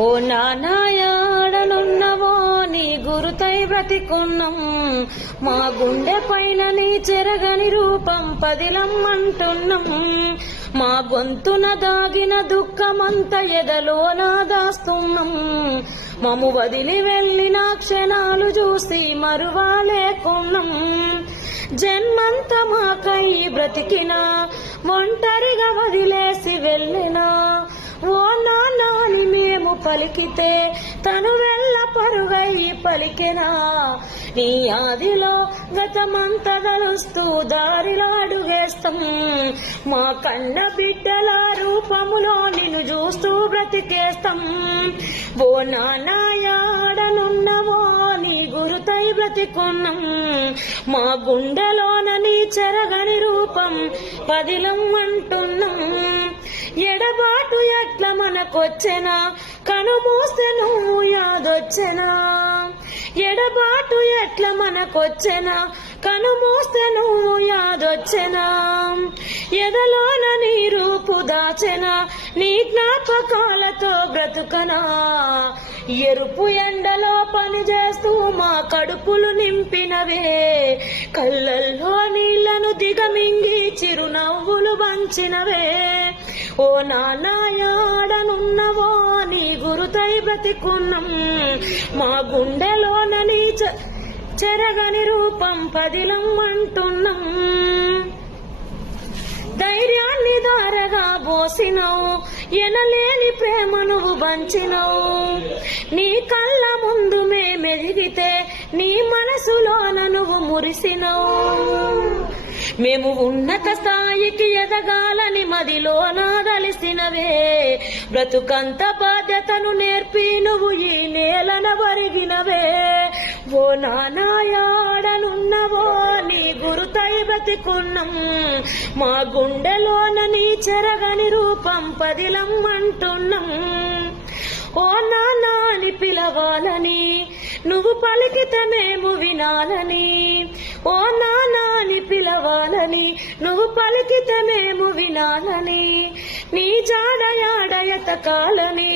ఓ నానాయాడనున్నవో నీ గురుతై బ్రతికున్నం, మా గుండె పైన నీ చెరగని రూపం పదిలమ్మంటున్నం. మా గొంతున దాగిన దుఃఖమంత ఎదలోన దాస్తున్నాం. మము వదిలి వెళ్ళిన క్షణాలు చూసి మరువాలేకున్నాం. జన్మంత మాకై బ్రతికినా ఒంటరిగా వదిలేసి వెళ్ళినా, ఓ నానాని మేము పలికితే తను వెళ్ళ పరుగై పలికెనా. నీ ఆదిలో గతమంత దలుస్తూ దారిలో అడుగేస్తాం. మా కన్న బిడ్డల రూపములో నిన్ను చూస్తూ బ్రతికేస్తాం. ఓ నానాయాడనున్నవో నీ గురుతై బ్రతికున్నాం, మా గుండెలోన నీ చెరగని రూపం పదిలమ్మంటున్నాం. ఎడబాటు ఎట్ల మనకొచ్చెనా, కనుమూస్తే నువ్వు యాదొచ్చెనా. ఎడబాటు ఎట్ల మనకొచ్చెనా, కనుమూస్తే నువ్వు యాదొచ్చెనా. ఎదలోన నీ రూపు దాచెనా, నీ జ్ఞాపకాలతో బ్రతుకనా. ఎరుపు ఎండలో పనిచేస్తూ మా కడుపులు నింపినవే, కళ్ళల్లో నీళ్లను దిగమింగి చిరునవ్వులు వంచినవే. ఓ నానాయాడనున్నవో నీ గురుతై బ్రతికున్నం, మా గుండెలోన నీ చెరగని రూపం పదిలమ్మంటున్నాం. ధైర్యాన్ని దారగా పోసినవు, ఎనలేని ప్రేమ నువ్వు పంచినవు. నీ కళ్ళ ముందు మేమెదిగితే నీ మనసులోన నువ్వు మురిసినవు. మేము ఉన్నత స్థాయికి ఎదగాలని మదిలోన దలిసినవే, బ్రతుకంత బాధ్యతను నేర్పి నువ్వు ఈ నేలన వరిగినవే. ఓ నానాయాడనున్నవో నీ గురుతై బ్రతికున్నం, మా గుండెలోన నీ చెరగని రూపం పదిలమ్మంటున్నాం. ఓ నానాని పిలవాలని నువ్వు పలికితే మేము వినాలని, ఓ నానాని పిలవాలని నువ్వు పలికితే మేము వినాలని. నీ జాడయాడ ఎతకాలని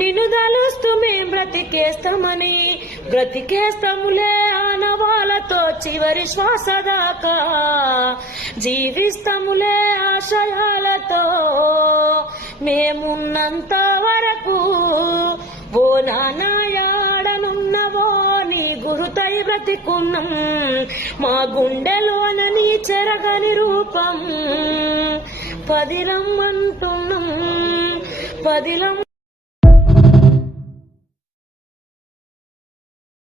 నిన్ను దలుస్తూ మేం బ్రతికేస్తామని, బ్రతికేస్తాములే ఆనవాలతో చివరి శ్వాస దాకా, జీవిస్తాములే ఆశయాలతో మేమున్నంత వరకు. ఓ నానాయాడనున్నవో నీ గురుతై బ్రతికున్నం, మా గుండెలోన నీ చెరగని రూపం పదిలమ్మంటున్నాం.